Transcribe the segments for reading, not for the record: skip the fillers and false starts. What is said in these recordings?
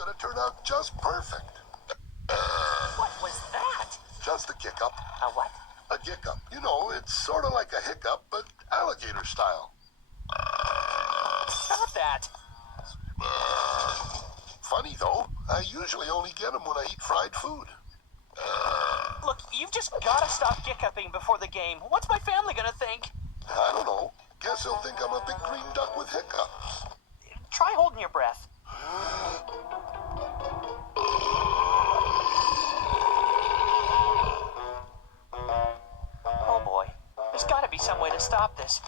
gonna turn out just perfect. What was that? Just a kick-up. A what? A kick-up. You know, it's sort of like a hiccup, but alligator style. Stop that. Funny, though. I usually only get them when I eat fried food. Look, you've just gotta stop hiccuping before the game. What's my family gonna think? I don't know. Guess they'll think I'm a big green duck with hiccups. Try holding your breath. Oh boy. There's gotta be some way to stop this.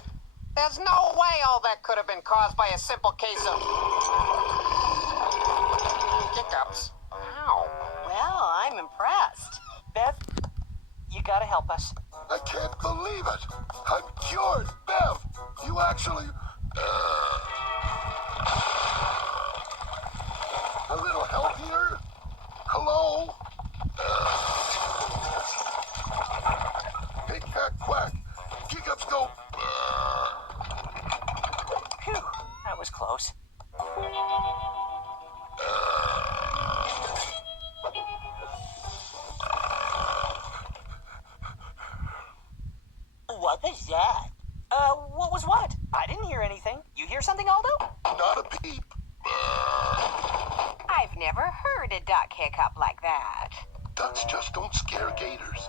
There's no way all that could have been caused by a simple case of hiccups. Ow. Well, I'm impressed. Bev, you gotta help us. I can't believe it. I'm cured. Bev, you actually... A little help here? Hello? Hey, cat, quack. Hiccups go... Phew, that was close. What was that? What was what? I didn't hear anything. You hear something, Aldo? Not a peep. I've never heard a duck hiccup like that. Ducks just don't scare gators.